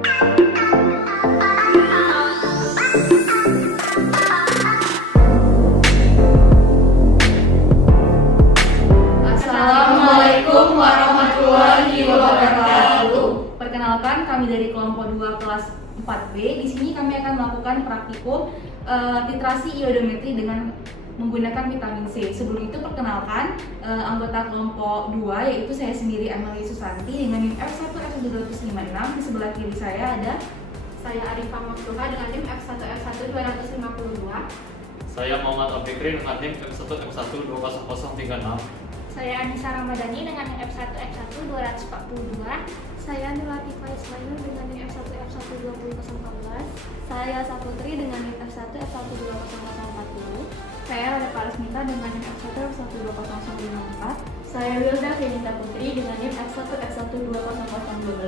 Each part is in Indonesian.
Assalamualaikum warahmatullahi wabarakatuh. Perkenalkan, kami dari kelompok 2 kelas 4B. Di sini kami akan melakukan praktikum titrasi iodometri dengan menggunakan vitamin C. Sebelum itu perkenalkan anggota kelompok 2, yaitu saya sendiri Amalia Susanti dengan NIM F1 F1256. Di sebelah kiri saya ada Saya Arifah Maftuha dengan NIM F1 F1 252. Saya Muhammad Afikri dengan NIM M1 M1 20036. Saya Anissa Ramadhani dengan NIM F1 F1 242. Saya Nurlatifah Ismail dengan NIM F1 F1 20014. Saya Saputri dengan NIM F1 F1 20040. Saya Rada Palasmita dengan NIM F1 F1 20054. Saya Wilda Fenita Putri dengan NIM F1 F1 20012.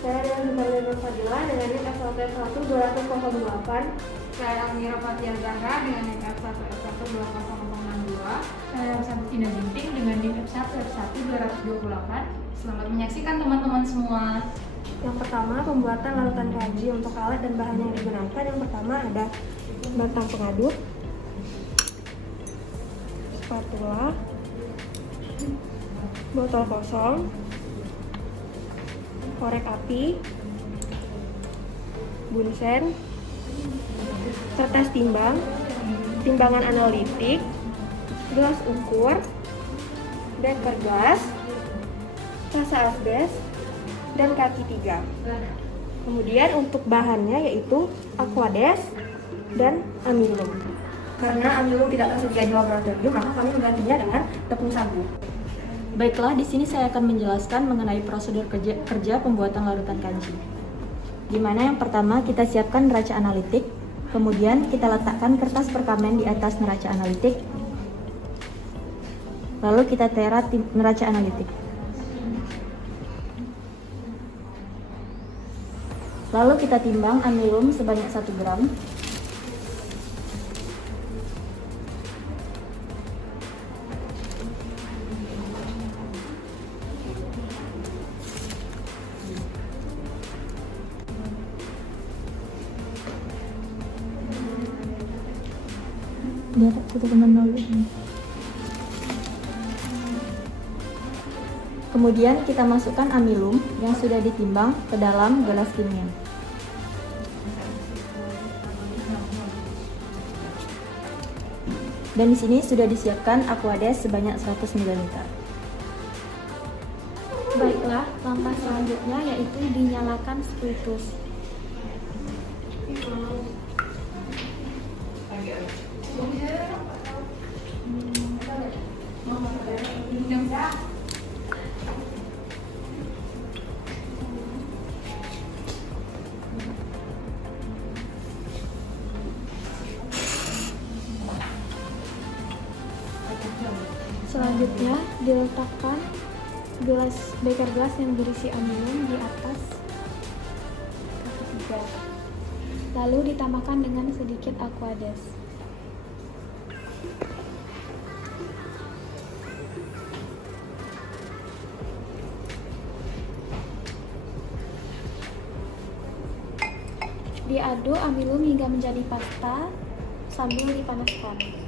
Saya Rian Zubair Nur Fadila dengan NIM F1 F1 20008. saya Almira Fatia Zahra dengan NIM F1 F1 20062. Saya Santina Ginting dengan NIM F1 F1 228. Selamat menyaksikan teman-teman semua. Yang pertama, pembuatan larutan kaji. Untuk alat dan bahan yang digunakan, yang pertama ada batang pengaduk, spatula, botol kosong, korek api, bunsen, kertas timbang, timbangan analitik, gelas ukur, beker gas, rasa asbes, dan kaki 3. Kemudian untuk bahannya yaitu aquades dan amilum. Karena amilum tidak tersedia di laboratorium, maka kami menggantinya dengan tepung sagu. Baiklah, di sini saya akan menjelaskan mengenai prosedur kerja pembuatan larutan kanji. Di mana yang pertama kita siapkan neraca analitik, kemudian kita letakkan kertas perkamen di atas neraca analitik, lalu kita tera neraca analitik. Lalu kita timbang amilum sebanyak 1 gram. Biar aku teman dulu. Kemudian kita masukkan amilum yang sudah ditimbang ke dalam gelas kimia. Dan di sini sudah disiapkan aquades sebanyak 100 ml. Baiklah, langkah selanjutnya yaitu dinyalakan spiritus. Selanjutnya diletakkan beker gelas yang berisi amilum di atas kaki 3. Lalu ditambahkan dengan sedikit aquades. Diaduk amilum hingga menjadi pasta sambil dipanaskan.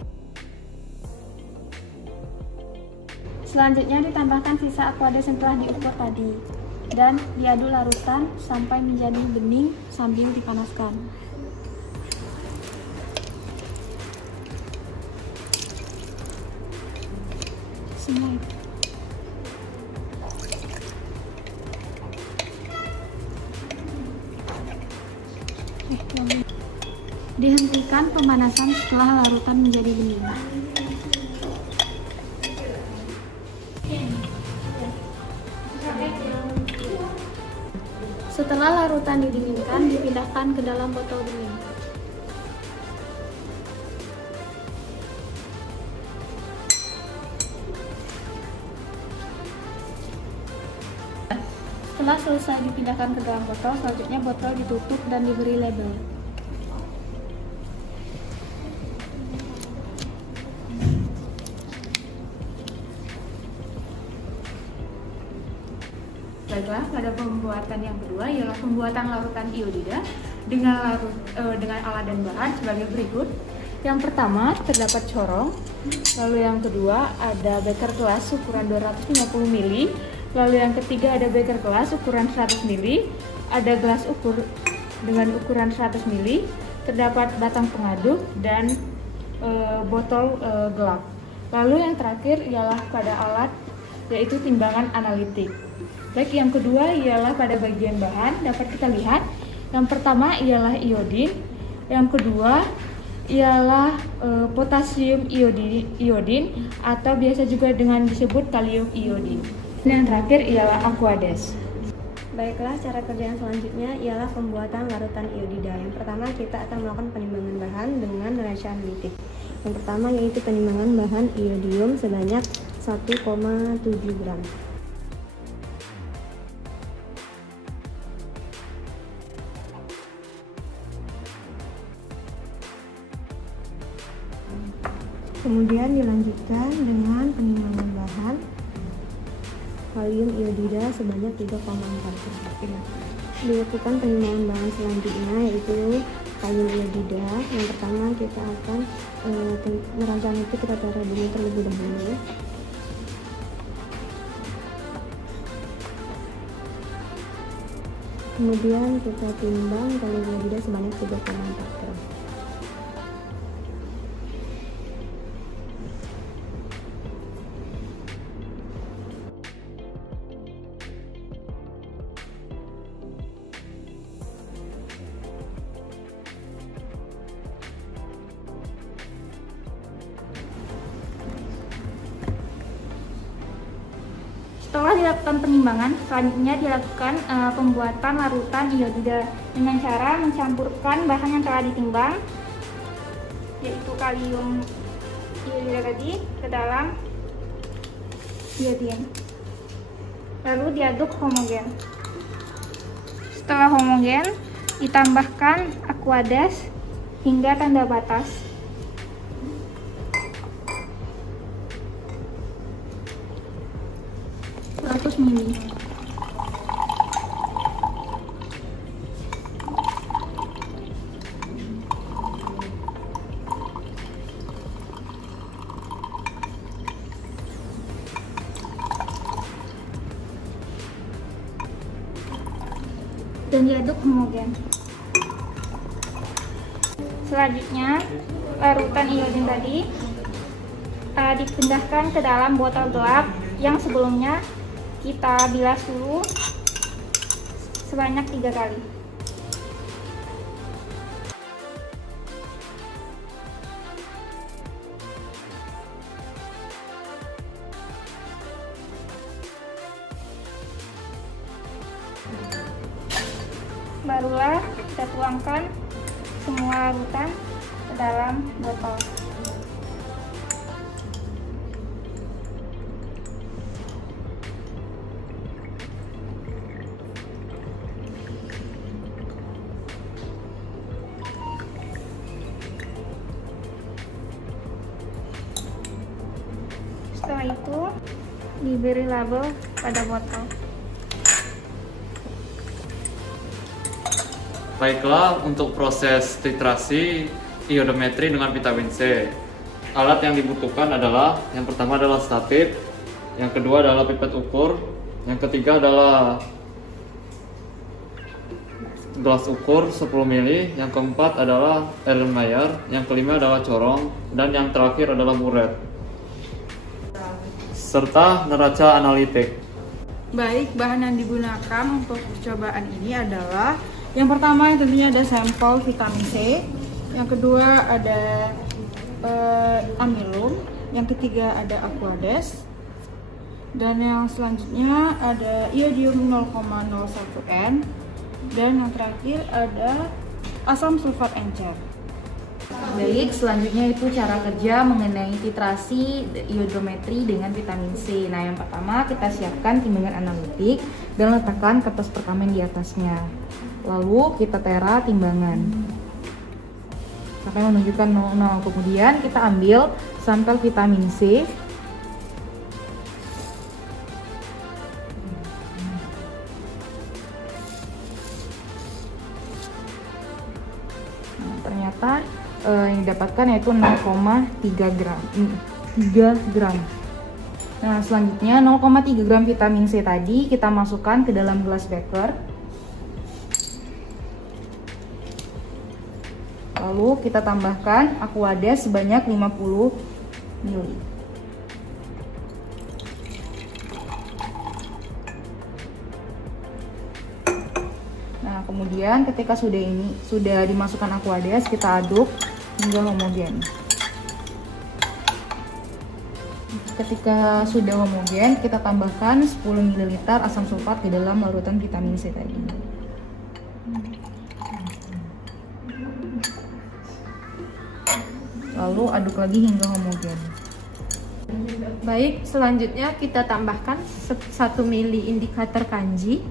Selanjutnya ditambahkan sisa aquades yang telah diukur tadi dan diaduk larutan sampai menjadi bening sambil dipanaskan. Dihentikan pemanasan setelah larutan menjadi bening. Setelah larutan didinginkan, dipindahkan ke dalam botol bening. Setelah selesai dipindahkan ke dalam botol, selanjutnya botol ditutup dan diberi label. Baiklah, pada pembuatan yang kedua ialah pembuatan larutan iodida dengan alat dan bahan sebagai berikut. Yang pertama terdapat corong, lalu yang kedua ada beker gelas ukuran 250 ml, lalu yang ketiga ada beker gelas ukuran 100 ml, ada gelas ukur dengan ukuran 100 ml, terdapat batang pengaduk dan botol gelap. Lalu yang terakhir ialah pada alat yaitu timbangan analitik. Baik, yang kedua ialah pada bagian bahan dapat kita lihat. Yang pertama ialah iodin, yang kedua ialah potasium iodin atau biasa juga dengan disebut kalium iodin. Dan yang terakhir ialah aquades. Baiklah, cara kerja yang selanjutnya ialah pembuatan larutan iodida. Yang pertama kita akan melakukan penimbangan bahan dengan neraca analitik. Yang pertama yaitu penimbangan bahan iodium sebanyak 1,7 gram. Kemudian dilanjutkan dengan penimbangan bahan kalium iodida sebanyak 3,4 gram. Dilakukan penimbangan bahan selanjutnya yaitu kalium iodida. Yang pertama kita akan neraca itu kita taruh dulu terlebih dahulu. Kemudian kita timbang kalium iodida sebanyak 3,4 gram. Setelah dilakukan penimbangan, selanjutnya dilakukan pembuatan larutan iodida dengan cara mencampurkan bahan yang telah ditimbang, yaitu kalium iodida tadi, ke dalam iodin. Lalu diaduk homogen. Setelah homogen, ditambahkan aquades hingga tanda batas. Mili. Dan diaduk homogen. Selanjutnya, larutan iodin tadi dipindahkan ke dalam botol gelap yang sebelumnya kita bilas dulu sebanyak 3 kali. Barulah kita tuangkan semua larutan ke dalam botol. Setelah itu diberi label pada botol. Baiklah, untuk proses titrasi iodometri dengan vitamin C, alat yang dibutuhkan adalah yang pertama adalah statit, yang kedua adalah pipet ukur, yang ketiga adalah gelas ukur 10 ml, yang keempat adalah Erlenmeyer, yang kelima adalah corong, dan yang terakhir adalah buret, serta neraca analitik. Baik, bahan yang digunakan untuk percobaan ini adalah yang pertama yang tentunya ada sampel vitamin C, yang kedua ada amilum, yang ketiga ada aquades, dan yang selanjutnya ada iodium 0,01N, dan yang terakhir ada asam sulfat encer. Baik, selanjutnya itu cara kerja mengenai titrasi iodometri dengan vitamin C. Nah, yang pertama kita siapkan timbangan analitik dan letakkan kertas perkamen di atasnya. Lalu kita tera timbangan sampai menunjukkan 00. Kemudian kita ambil sampel vitamin C. ternyata yang didapatkan yaitu 0,3 gram. 3 gram. Nah, selanjutnya 0,3 gram vitamin C tadi kita masukkan ke dalam gelas beker. Lalu kita tambahkan Aquades sebanyak 50 ml. Nah, kemudian ketika sudah dimasukkan Aquades, kita aduk hingga homogen. Ketika sudah homogen, kita tambahkan 10 ml asam sulfat ke dalam larutan vitamin C tadi. Lalu aduk lagi hingga homogen. Baik, selanjutnya kita tambahkan 1 ml indikator kanji.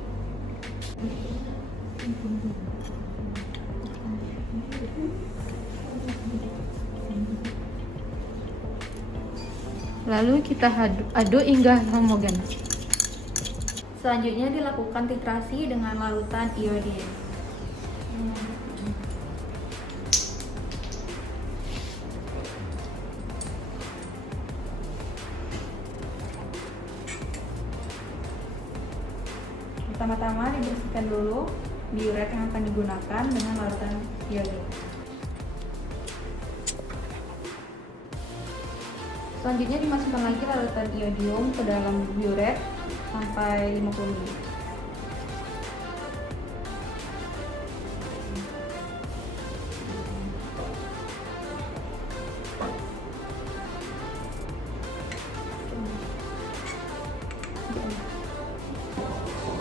Lalu kita aduk hingga homogen. Selanjutnya dilakukan titrasi dengan larutan iodin. Pertama-tama dibersihkan dulu diuret yang akan digunakan dengan larutan iodin. Selanjutnya dimasukkan lagi larutan iodium ke dalam diuret sampai 50 ml.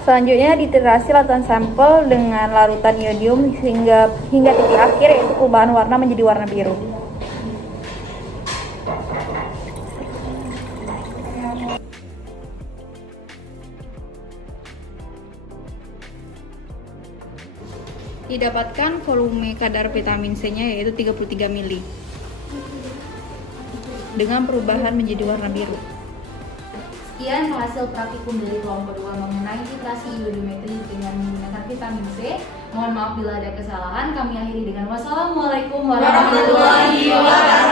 Selanjutnya dititrasi larutan sampel dengan larutan iodium hingga titik akhir, yaitu perubahan warna menjadi warna biru. Didapatkan volume kadar vitamin C-nya yaitu 33 ml dengan perubahan menjadi warna biru. Sekian hasil praktikum dari kelompok 2 mengenai titrasi iodometri dengan menggunakan vitamin C. Mohon maaf bila ada kesalahan. Kami akhiri dengan wassalamualaikum warahmatullahi wabarakatuh.